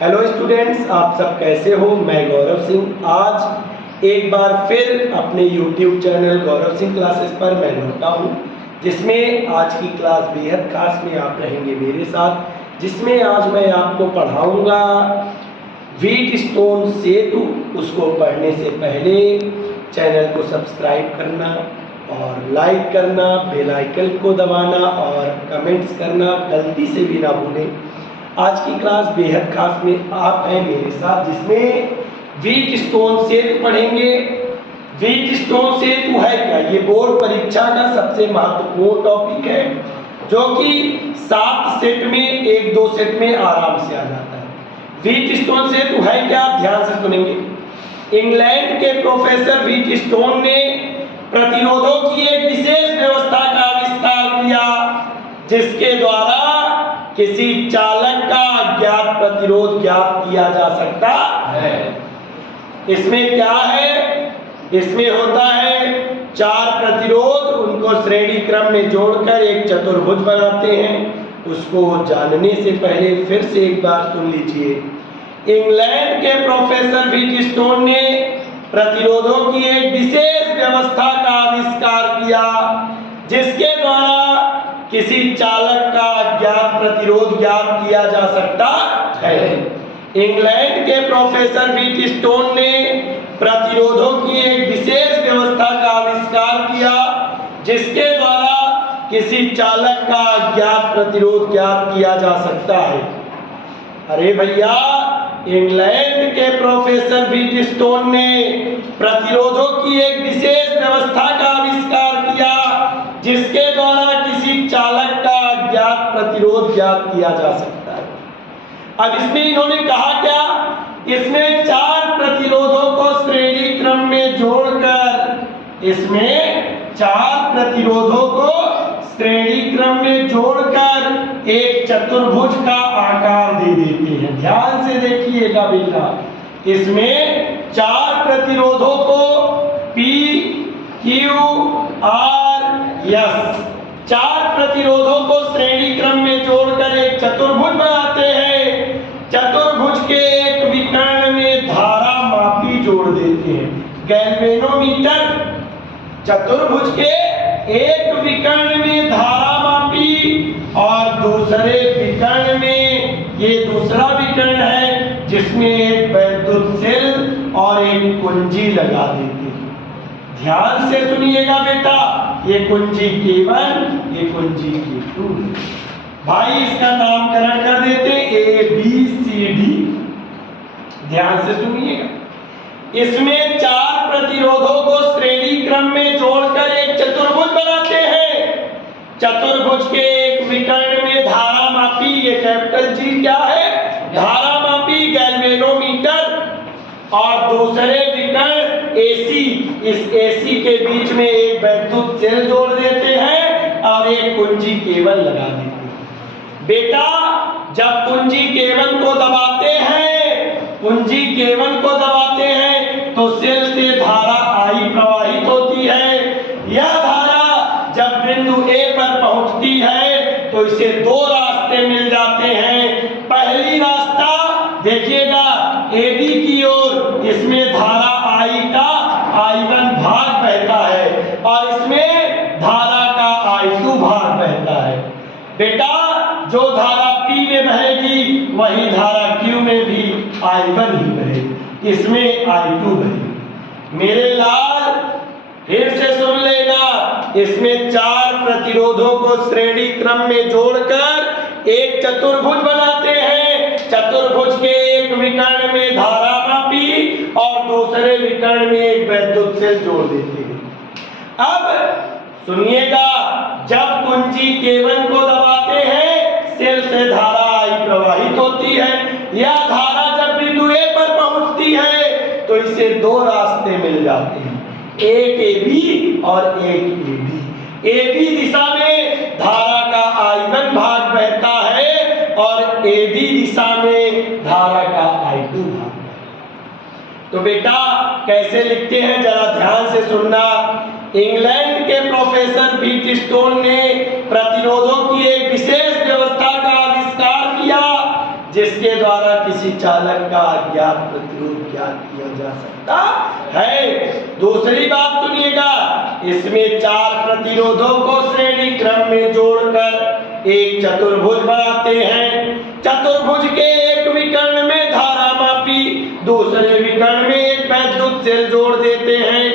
Hello students, आप सब कैसे हो। मैं गौरव सिंह आज एक बार फिर अपने YouTube channel Gaurav Singh classes पर मैं लौटा हूँ, जिसमें आज की क्लास बेहद खास में आप रहेंगे मेरे साथ, जिसमें आज मैं आपको पढ़ाऊँगा व्हीटस्टोन सेतु। उसको पढ़ने से पहले चैनल को सब्सक्राइब करना और लाइक करना, बेल आइकन को दबाना और कमेंट्स करना गलती से भी ना भूलें। आज की क्लास बेहद खास में आप हैं मेरे साथ, जिसमें व्हीटस्टोन सेतु पढ़ेंगे। व्हीटस्टोन सेतु है क्या? ये बोर्ड परीक्षा का सबसे महत्वपूर्ण टॉपिक है, जो कि 7 सेट में 1-2 सेट में आराम से आ जाता है। व्हीटस्टोन सेतु है क्या? आप ध्यान से सुनेंगे। इंग्लैंड के प्रोफेसर व्हीटस्टोन ने प्रतिरोधों की एक विशेष व्यवस्था का आविष्कार किया, जिसके द्वारा किसी चालक का अज्ञात प्रतिरोध ज्ञात किया जा सकता है। इसमें क्या है? इसमें होता है 4 प्रतिरोध, उनको श्रेणी क्रम में जोड़कर एक चतुर्भुज बनाते हैं। उसको जानने से पहले फिर से एक बार सुन लीजिए। इंग्लैंड के प्रोफेसर व्हीटस्टोन ने प्रतिरोधों की एक विशेष व्यवस्था का आविष्कार किया, जिसके द्वारा किसी चालक का अज्ञात प्रतिरोध ज्ञात किया जा सकता है। इंग्लैंड के प्रोफेसर व्हीटस्टोन ने प्रतिरोधों की एक विशेष व्यवस्था का आविष्कार किया, जिसके द्वारा किसी चालक का अज्ञात प्रतिरोध ज्ञात किया जा सकता है। अरे भैया, इंग्लैंड के प्रोफेसर व्हीटस्टोन ने प्रतिरोधों की एक विशेष व्यवस्था का आविष्कार किया, जिसके द्वारा किसी चालक का अज्ञात प्रतिरोध ज्ञात किया जा सकता है। अब इसमें इन्होंने कहा क्या? इसमें 4 प्रतिरोधों को श्रेणी क्रम में जोड़कर, इसमें 4 प्रतिरोधों को श्रेणी क्रम में जोड़कर एक चतुर्भुज का आकार दे देते हैं। ध्यान से देखिएगा बेटा, इसमें 4 प्रतिरोधों को P, Q, R, S, 4 प्रतिरोधों को श्रेणी क्रम में जोड़कर एक चतुर्भुज बनाते हैं। चतुर्भुज के एक विकर्ण में धारा मापी जोड़ देते हैं, गैल्वेनोमीटर। चतुर्भुज के एक विकर्ण में धारा मापी और दूसरे विकर्ण में, ये दूसरा विकर्ण है जिसमें एक वैद्युत सेल और एक कुंजी लगा देते हैं। ध्यान से सुनिएगा बेटा, ये कुंजी K1, ये कुंजी K2। भाई इसका नामकरण कर देते ABCD। ध्यान से सुनिएगा। इसमें 4 प्रतिरोधों को श्रेणी क्रम में जोड़कर एक चतुर्भुज बनाते हैं। चतुर्भुज के एक विकर्ण में धारा मापी, ये कैपिटल G क्या है? धारा मापी, गैल्वेनोमीटर। और दूसरे विकर्ण AC, इस AC के बीच में एक वैद्युत सेल जोड़ देते हैं और एक कुंजी K1 लगा देते हैं। बेटा, जब कुंजी K1 को दबाते हैं, कुंजी K1 को दबाते हैं तो सेल से धारा I प्रवाहित होती है। यह धारा जब बिंदु A पर पहुंचती है तो इसे 2 रास्ते मिल जाते हैं। पहली रास्ता देखिएगा AB की ओर, इसमें धारा I का I1 भाग बहता है और इसमें धारा का I2 भाग बहता है। बेटा, जो धारा P में बहेगी वही धारा Q में भी I1 ही बहेगी, इसमें I2 बहेगी। मेरे लाल, फिर से सुन लेना, इसमें 4 प्रतिरोधों को श्रेणी क्रम में जोड़कर एक चतुर्भुज बनाते हैं। चतुर्भुज के एक विकर्ण में धारा मापी और दूसरे विकर्ण में एक वैद्युत सेल जोड़ देते हैं। अब सुनिएगा, जब कुंजी K1 को दबाते हैं, सेल से धारा I प्रवाहित होती है। यह धारा जब बिंदु A पर पहुंचती है तो इसे 2 रास्ते मिल जाते हैं, एक AB और एक AB। AB दिशा में धारा का I1 भाग बहता है और AB दिशा में धारा का I2 भाग। तो बेटा कैसे लिखते हैं जरा ध्यान से सुनना। इंग्लैंड के प्रोफेसर व्हीटस्टोन ने प्रतिरोधों की एक विशेष व्यवस्था का आविष्कार किया, जिसके द्वारा किसी चालक का अज्ञात प्रतिरोध ज्ञात किया जा सकता है। दूसरी बात सुनिएगा, इसमें 4 प्रतिरोधों को श्रेणी क्रम में जोड़कर एक चतुर्भुज बनाते हैं। चतुर्भुज के एक विकर्ण में धारामापी, दूसरे विकर्ण में एक वैद्युत सेल जोड़ देते हैं।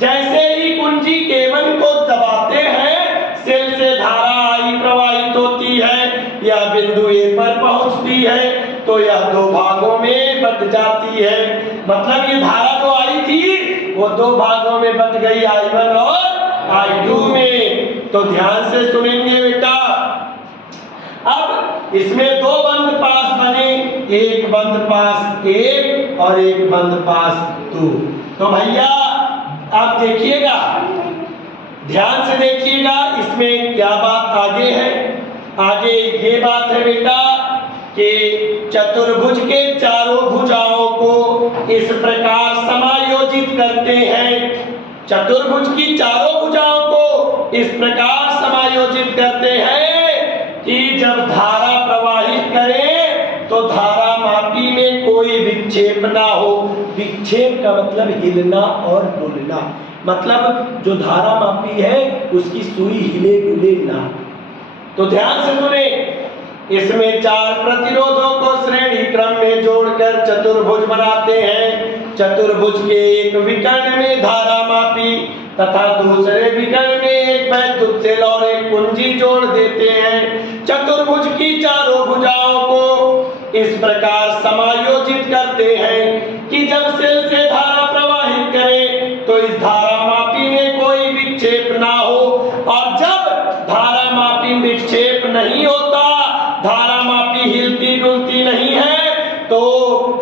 जैसे ही कुंजी K1 को दबाते हैं, सेल से धारा I प्रवाहित होती है, यह बिंदु A पर पहुंचती है तो यह 2 भागों में बट जाती है। मतलब ये धारा जो आई थी वो 2 भागों में बट गई, I1 और I2 में। तो ध्यान से सुनेंगे बेटा। अब इसमें 2 बंद पास बने, एक बंद पास 1 और एक बंद पास 2। तो भैया आप देखिएगा, ध्यान से देखिएगा, इसमें क्या बात आगे है। आगे ये बात है बेटा कि चतुर्भुज के चारों भुजाओं को इस प्रकार समायोजित करते हैं। चतुर्भुज की चारों भुजाओं को इस प्रकार समायोजित करते हैं कि जब धारा प्रवाहित करें तो धारा मापी में कोई विक्षेप ना हो। विक्षेप का मतलब हिलना और डुलना, मतलब जो धारा मापी है उसकी सुई हिले डुले ना। तो ध्यान से सुने, इसमें 4 प्रतिरोधों को श्रेणी क्रम में जोड़कर चतुर्भुज बनाते हैं। चतुर्भुज के एक विकर्ण में धारा मापी तथा दूसरे विकर्ण में एक वैद्युत सेल और एक कुंजी जोड़ देते हैं। चतुर्भुज की चारों भुजाओं को इस प्रकार समायोजित करते हैं कि जब सेल से धारा प्रवाहित करें तो इस धारा मापी में कोई विक्षेप ना हो, और जब धारा मापी विक्षेप नहीं होता, धारा मापी हिलती डुलती नहीं है, तो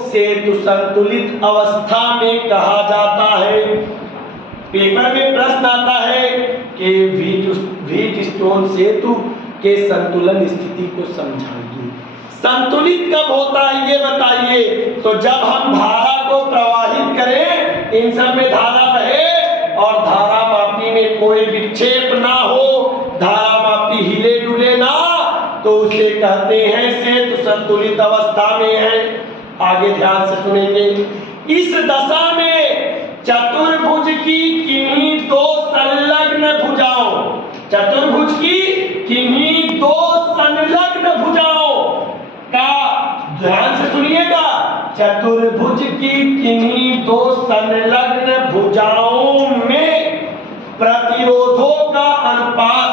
सेतु संतुलित अवस्था में कहा जाता है। पेपर में प्रश्न आता है कि व्हीट स्टोन सेतु के संतुलन स्थिति को समझाइए। संतुलित कब होता है ये बताइए। तो जब हम धारा को प्रवाहित करें, इन सब में धारा बहे और धारा मापी में कोई विक्षेप ना हो, धारा मापी हिले डुले ना, तो उसे कहते हैं सेतु संतुलित अवस्था में है। आगे ध्यान से सुनेंगे। इस दशा में चतुर्भुज की किन्हीं 2 संलग्न भुजाओं, चतुर्भुज की किन्हीं 2 संलग्न भुजाओं का, ध्यान से सुनिएगा, चतुर्भुज की किन्हीं 2 संलग्न भुजाओं में प्रतिरोधों का अनुपात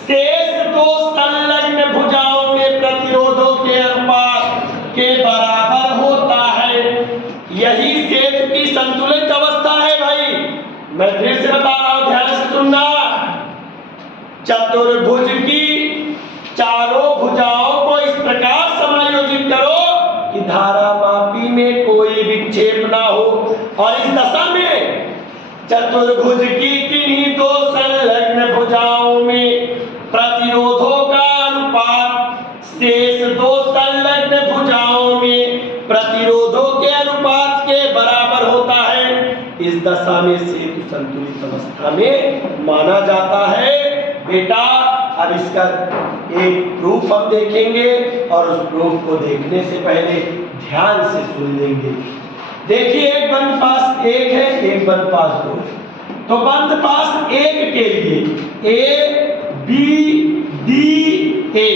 शेष 2 संलग्न भुजाओं में प्रतिरोधों के अनुपात के बराबर होता है। यही सेतु की संतुलित अवस्था है भाई। मैं फिर से बता रहा हूं, ध्यान से सुनना। चतुर्भुज की चारों भुजाओं को इस प्रकार समायोजित करो कि धारा मापी में कोई विक्षेप ना हो, और इस दशा में चतुर्भुज की किन्हीं 2 संलग्न भुजाओं में प्रतिरोधों का अनुपात शेष 2 संलग्न भुजाओं में प्रतिरोधों के अनुपात के बराबर होता है। इस दशा में सेतु संतुलित अवस्था में माना जाता है। बेटा अब इसका एक प्रूफ हम देखेंगे, और उस प्रूफ को देखने से पहले ध्यान से सुन लेंगे। देखिए, एक बंद पास 1 है, एक बंद पास 2। तो बंद पास 1 के लिए A B D A,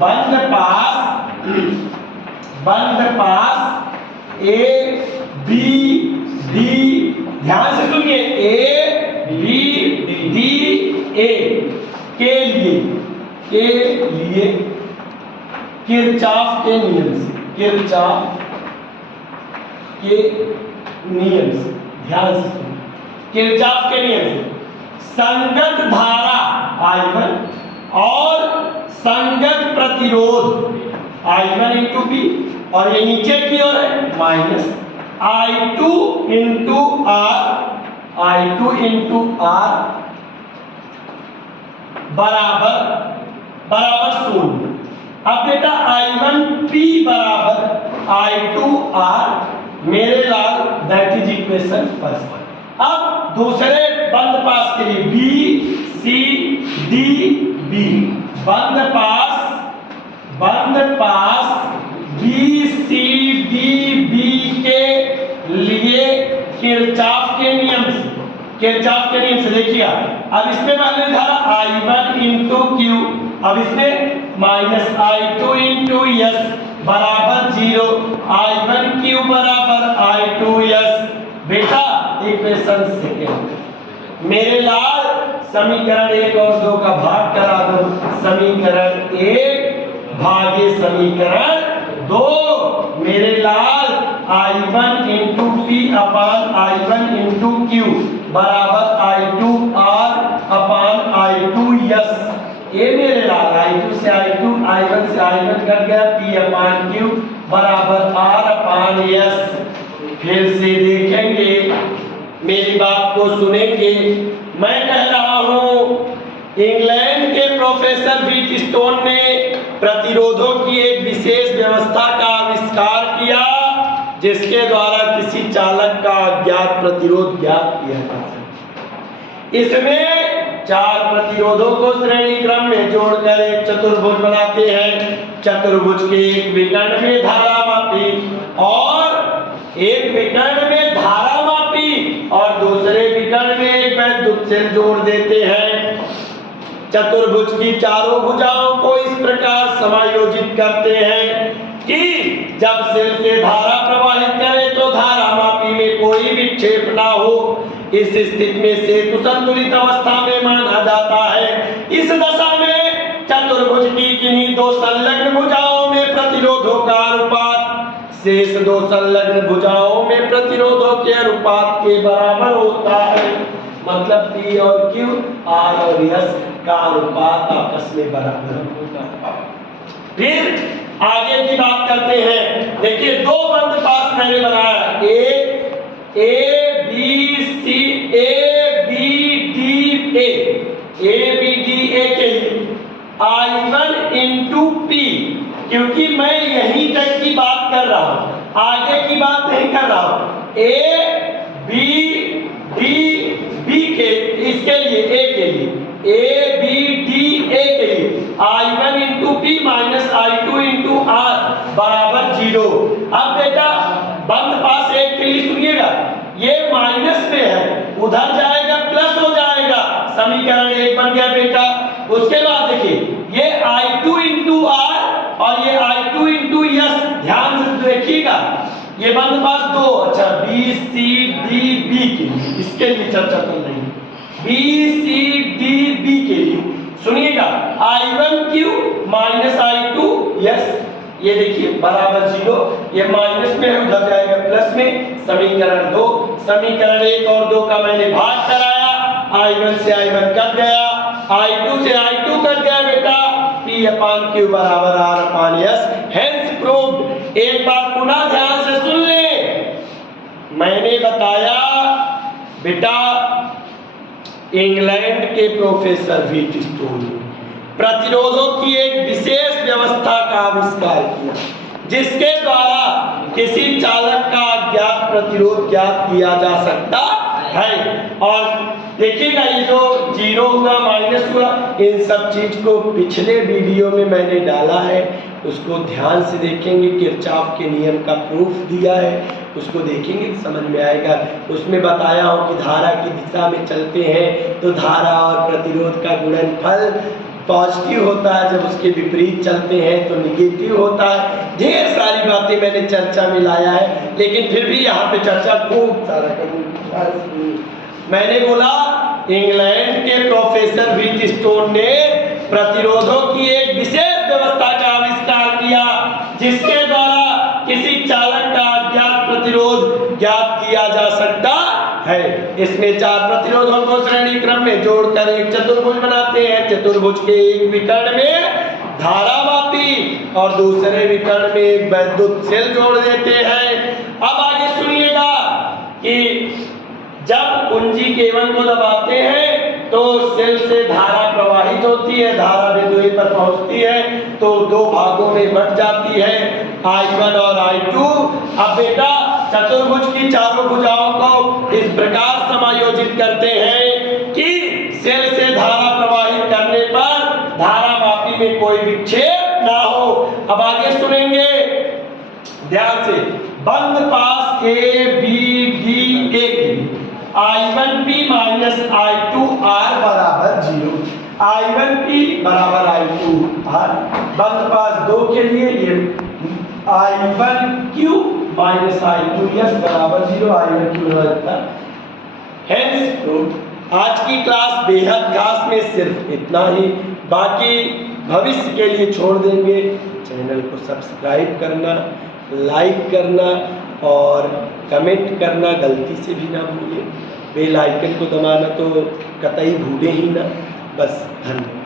बंद पास A B D, ध्यान से सुनिए, A B D A के लिए किरचॉफ के नियम से, किरचॉफ के नियम से, ध्यान से सुनिए, किरचॉफ के नियम से संगत धारा I1 और संगत प्रतिरोध I1 इंटू बी, और ये नीचे की ओर है माइनस I2 इंटू R बराबर 0। अब बेटा I1 P बराबर I2 R, मेरे लाल, दैट इज इक्वेशन फर्स्ट। अब दूसरे बंद पास के लिए B C D B, बंद पास सी डी बी के लिए किरचॉफ के नियम से देखिएगा। अब इसमें मान लीजिए धारा I1 इंटू क्यू, अब इसमें माइनस I2 इंटू यस बराबर 0, I1 क्यू बराबर I2 यस। बेटा इक्वेशन सेकेंड, मेरे लाल समीकरण 1 और 2 का भाग करा दो, समीकरण 1 भागे समीकरण 2। मेरे लाल I1 इंटू P अपान I1 इंटू Q बराबर I2 R अपान I2 यस। ये मेरे लाल I2 से I2, I1 से I1 कट गया, P अपान Q बराबर R अपान यस। फिर से देखेंगे, मेरी बात को सुनेंगे। मैं कह रहा हूं इंग्लैंड के प्रोफेसर व्हीटस्टोन ने प्रतिरोधों की एक विशेष व्यवस्था का आविष्कार किया जिसके द्वारा किसी चालक का अज्ञात प्रतिरोध ज्ञात किया जा सकता। इसमें 4 प्रतिरोधों को श्रेणी क्रम में जोड़कर एक चतुर्भुज बनाते हैं। चतुर्भुज के एक विकर्ण में धारामापी और एक विकर्ण में धारामापी और दूसरे विकर्ण में एक वैद्युत सेल जोड़ देते हैं। चतुर्भुज की चारों भुजाओं को इस प्रकार समायोजित करते हैं कि जब सेल से धारा प्रवाहित करे तो धारामापी में कोई विक्षेप ना हो। इस स्थिति में सेतु संतुलित अवस्था में माना जाता है। इस दशा में चतुर्भुज की किन्हीं 2 संलग्न भुजाओं में प्रतिरोधों का अनुपात शेष 2 संलग्न भुजाओं में प्रतिरोधों के अनुपात के बराबर होता है। मतलब P और Q, R और S का अनुपात आपस में बराबर होता है। फिर आगे की बात करते हैं। देखिए 2 बंद पास मैंने बनाया, A B C A B D A के लिए I1 इंटू P, क्योंकि मैं यहीं तक की बात कर रहा हूं, आगे की बात नहीं कर रहा हूं। A B D B के इसके लिए A के लिए A B D A के लिए I1 into P minus I2 into R बराबर 0। अब बेटा बंद पास एक के लिए सुनिएगा, ये माइनस में है, उधर जाएगा प्लस हो जाएगा, समीकरण 1 बन गया बेटा। उसके बाद देखिए ये I2 इंटू R और ये I2 इंटू यस, ध्यान से देखिएगा, ये बंद पास 2। अच्छा B C D B के लिए, इसके लिए चर्चा चल रही है। B C D B के लिए सुनिएगा I1 Q minus I2 yes, ये देखिए बराबर 0, ये माइनस में है, उधर जाएगा प्लस में, समीकरण 2। समीकरण 1 और 2 का मैंने भाग कराया, I1 से I1 कट गया, I2 से I2 कट गया बेटा, P अपान Q बराबर R अपान S, हेंस प्रूव्ड। एक बार पुनः ध्यान से सुन ले, मैंने बताया बेटा इंग्लैंड के प्रोफेसर व्हीटस्टोन ने प्रतिरोधों की एक विशेष व्यवस्था का आविष्कार किया जिसके द्वारा किसी चालक का अज्ञात प्रतिरोध ज्ञात किया जा सकता है। और देखिएगा ये जो 0 हुआ माइनस हुआ, इन सब चीज को पिछले वीडियो में मैंने डाला है, उसको ध्यान से देखेंगे। किरचॉफ के नियम का प्रूफ दिया है, उसको देखेंगे तो समझ में आएगा। उसमें बताया हूँ कि धारा की दिशा में चलते हैं तो धारा और प्रतिरोध का गुणनफल पॉजिटिव होता है, जब उसके विपरीत चलते हैं तो निगेटिव होता है। ढेर सारी बातें मैंने चर्चा में लाया है, लेकिन फिर भी यहाँ पे चर्चा खूब सारा करूँगा। मैंने बोला इंग्लैंड के प्रोफेसर व्हीटस्टोन ने प्रतिरोधों की एक विशेष व्यवस्था का आविष्कार किया जिसके द्वारा किसी चालक का अज्ञात प्रतिरोध ज्ञात किया जा सकता है। इसमें 4 प्रतिरोधों को श्रेणी क्रम में जोड़कर एक चतुर्भुज बनाते हैं। चतुर्भुज के एक विकर्ण में धारामापी और दूसरे विकर्ण में एक वैद्युत सेल जोड़ देते हैं। अब आगे सुनिएगा कि जब कुंजी K1 को दबाते हैं तो सेल से धारा प्रवाहित होती है, धारा बिंदु A पर पहुंचती है तो 2 भागों में बट जाती है, I1 और I2। अब बेटा चतुर्भुज की चारों भुजाओं को इस प्रकार समायोजित करते हैं कि सेल से धारा प्रवाहित करने पर धारामापी में कोई विक्षेप ना हो। अब आगे सुनेंगे, ध्यान से, बंद path A B D A I1P minus I2R बराबर 0, I1P बराबर I2R। बंद पास 2 के लिए ये I1Q माइनस I2S बराबर 0, I1Q बराबर। Hence proof. आज की क्लास बेहद खास में सिर्फ इतना ही, बाकी भविष्य के लिए छोड़ देंगे। चैनल को सब्सक्राइब करना, लाइक करना और कमेंट करना गलती से भी ना भूलें। बेल आइकन को दबाना तो कतई भूलें ही ना। बस धन्यवाद।